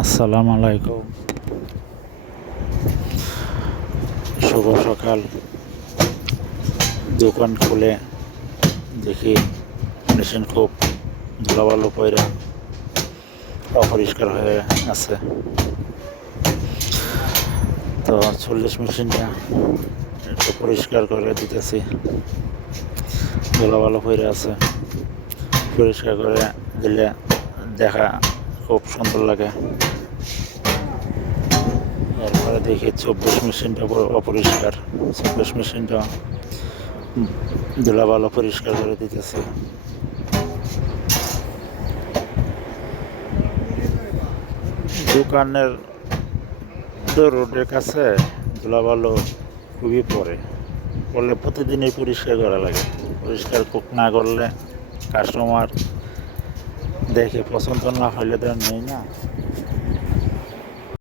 আসসালামু আলাইকুম। শুভ সকাল। দোকান খুলে দেখি মেশিন খুব ধুলাবালু পইরা অপরিষ্কার হয়ে আছে। তো 40 মেশিনটা একটু পরিষ্কার করে দিতেছি। ধুলাবালু পইরা আছে, পরিষ্কার করে দিলে দেখা খুব সুন্দর লাগে। এরপরে দেখি 24 মেশিনটা অপরিষ্কার। 24 মেশিনটা ধুলাবালু পরিষ্কার করে দিতেছি। দোকানের তো রোডের কাছে ধুলাবালু খুবই পড়লে প্রতিদিনই পরিষ্কার করা লাগে। পরিষ্কার না করলে কাস্টমার দেখে পছন্দ না হইলে তো নেই না।